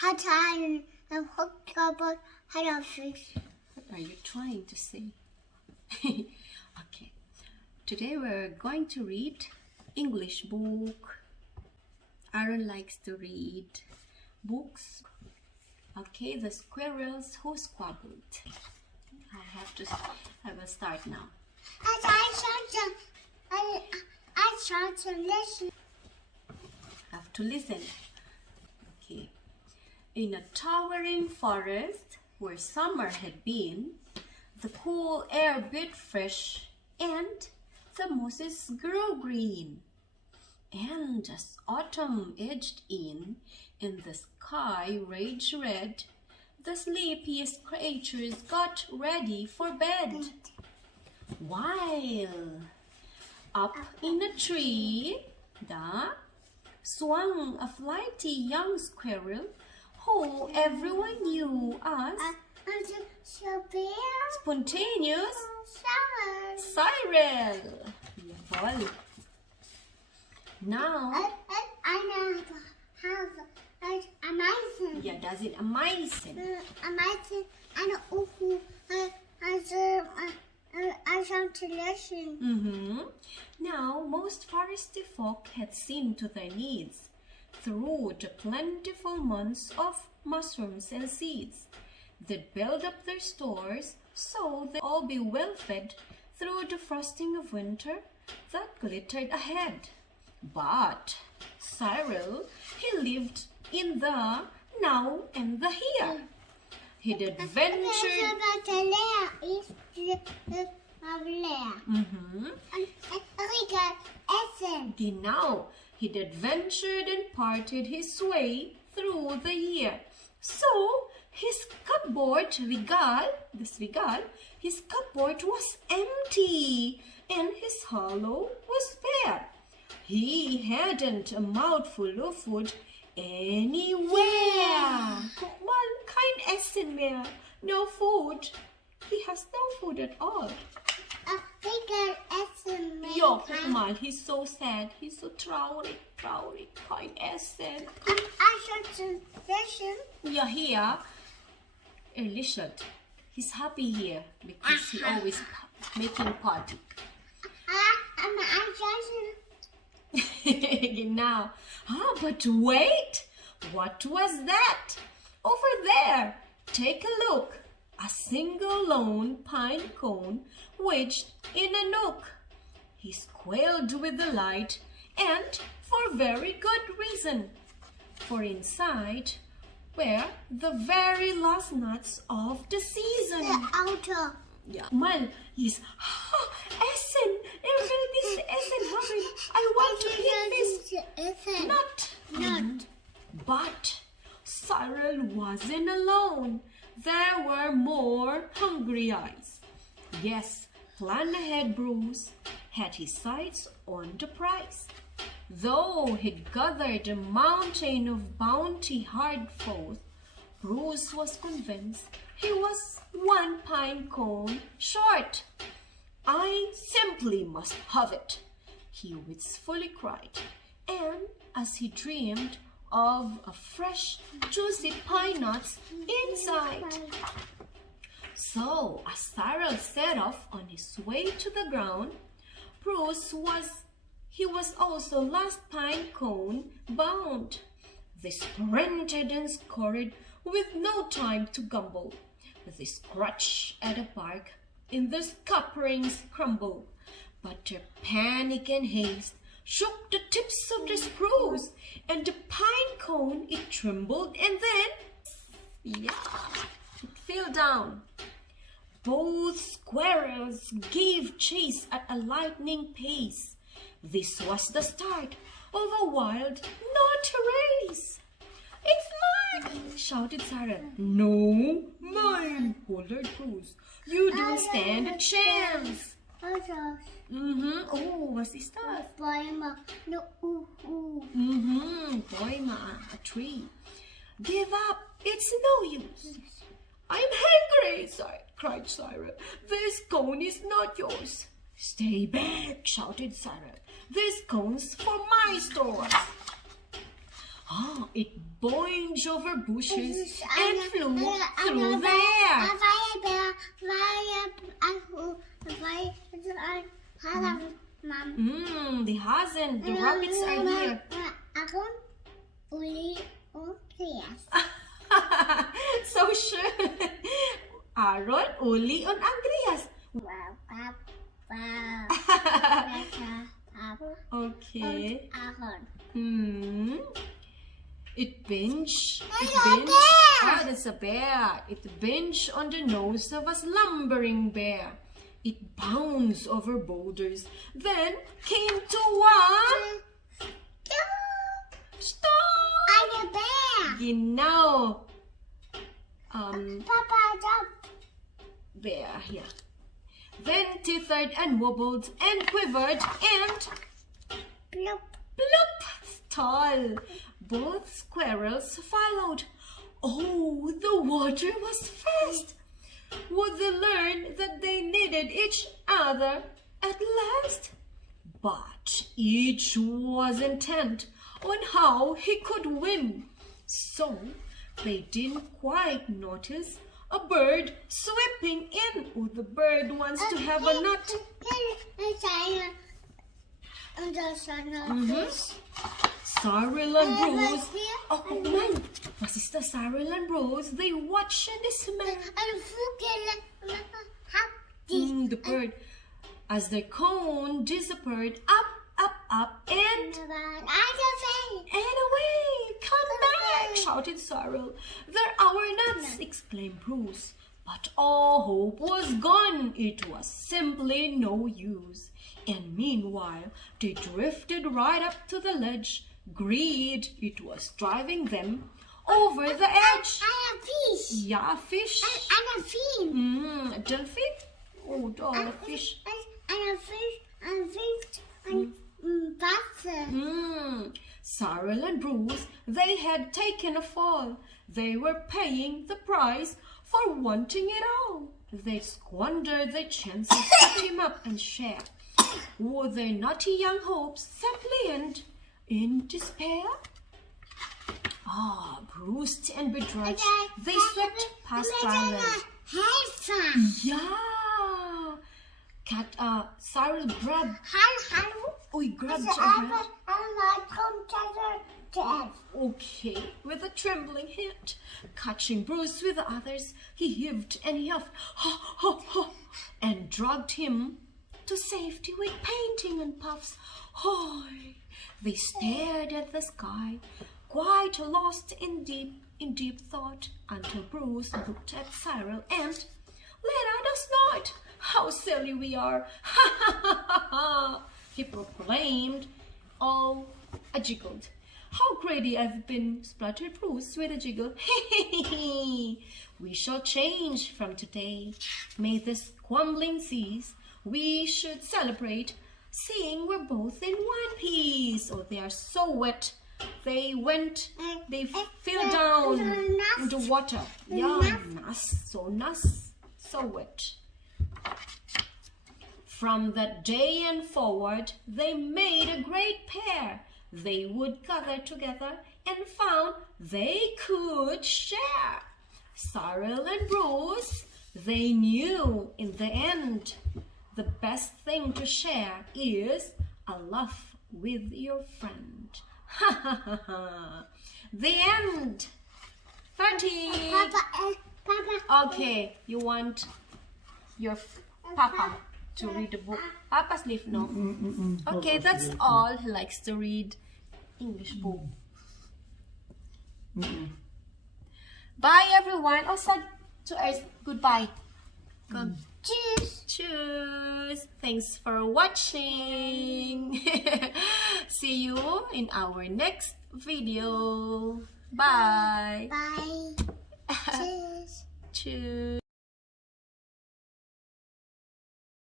had I hooked about had a fish. What are you trying to say? Okay. Today we're going to read English book. Aaron likes to read books. Okay, the Squirrels Who Squabbled. I will start now. I start to listen. Have to listen. Okay. In a towering forest where summer had been, the cool air bit fresh and the mosses grew green. And as autumn edged in and the sky raged red, the sleepiest creatures got ready for bed. While up in a tree, swung a flighty young squirrel who everyone knew as spontaneous Cyril. Jawohl. Now, I have amazing. yeah, das ist amazing. Amazing and I start to listen. Now, most foresty folk had seen to their needs through the plentiful months of mushrooms and seeds. They'd build up their stores so they'd all be well fed through the frosting of winter that glittered ahead. But Cyril, he lived in the now and the here. He'd adventured. Genau, he'd adventured and parted his way through the year. So his cupboard, his cupboard was empty and his hollow was bare. He hadn't a mouthful of food anywhere. Guck mal, kein Essen mehr. No food. He has no food at all. Ja, guck mal, he's so sad. He's so traurig. Kein Essen. Ja, hier. Lächelt. He's happy here because he always making party. Genau. But wait! What was that? Over there! Take a look. A single lone pine cone wedged in a nook. He squealed with delight, and for very good reason. For inside were the very last nuts of the season. The outer. Ja, mal, hieß Essen. Will this Essen haben. I want to eat this. Not. But Cyril wasn't alone. There were more hungry eyes. Yes, plan ahead Bruce had his sights on the prize. Though he'd gathered a mountain of bounty hard foes, Bruce was convinced he was one pine cone short. I simply must have it, he wistfully cried, and as he dreamed of a fresh, juicy pine nuts inside. So, as Cyril set off on his way to the ground, Bruce was also last pine cone bound. They sprinted and scurried with no time to gumble. They scratched at a bark in the scampering scramble, but their panic and haste shook the tips of the spruce, and the pine cone, it trembled, and then, it fell down. Both squirrels gave chase at a lightning pace. This was the start of a wild nut race. It's mine, shouted Sarah. No, mine, hollered Bruce. You don't stand a chance. Oh, was ist das? Bäume. Bäume, a tree. Give up, it's no use. I'm hungry, cried Cyril. This cone is not yours. Stay back, shouted Cyril. This cone's for my stores. It boinged over bushes and flew through the air. The hasn't. The rabbits are here. So schön. Aaron, Uli und Andreas. Okay. It binged. Ah, that's a bear. It binged on the nose of a slumbering bear. It bounced over boulders, then came to one. Stop! I'm a bear. Genau. Papa, jump. Bear, yeah. Then teetered and wobbled and quivered and Bloop. bloop, stall. Both squirrels followed. Oh, the water was fast. Would they learn that they needed each other at last? But each was intent on how he could win. So they didn't quite notice a bird sweeping in. Oh, the bird wants to have a nut. Cyril and Bruce. Oh man, was ist das? Cyril and Bruce? They watch and they smell. The bird. As the cone disappeared, up, and away. Come back, shouted Cyril. They're our nuts, exclaimed Bruce. But all hope was gone. It was simply no use. And meanwhile, they drifted right up to the ledge. Greed, it was driving them over the edge. I'm a fish. Yeah, fish. I'm a fin. A dolphin? Oh, a fish. I'm a fish. I'm a fish. I'm butter. Cyril and Bruce, they had taken a fall. They were paying the price for wanting it all. They squandered their chances to team up and share. Would their naughty young hopes simply end in despair? Bruised and bedraged, they swept past Cyril. Yeah. Cyril grabbed. We grabbed a bread. Okay, with a trembling hand, catching Bruce with the others, he heaved and he huffed, and dragged him to safety with painting and puffs. They stared at the sky, quite lost in deep thought, until Bruce looked at Cyril and let out a snort. How silly we are! Ha ha ha ha! He proclaimed, all a jiggled. How greedy I've been, spluttered Bruce with a jiggle. We shall change from today. May this squabbling cease. We should celebrate, seeing we're both in one piece. Oh, they are so wet. They fell down into water. Yeah, nass, so wet. From that day and forward, they made a great pair. They would gather together and found they could share. Cyril and Bruce, they knew in the end, the best thing to share is a laugh with your friend. Ha ha ha ha. The end. 30. Papa. Okay, you want your Papa to read the book. Papa's leave, no? Okay, that's all. He likes to read English book. Bye, everyone. Oh, said to us goodbye. Come. Cheers. Cheers. Thanks for watching. See you in our next video. Bye. Bye. Cheers. Cheers.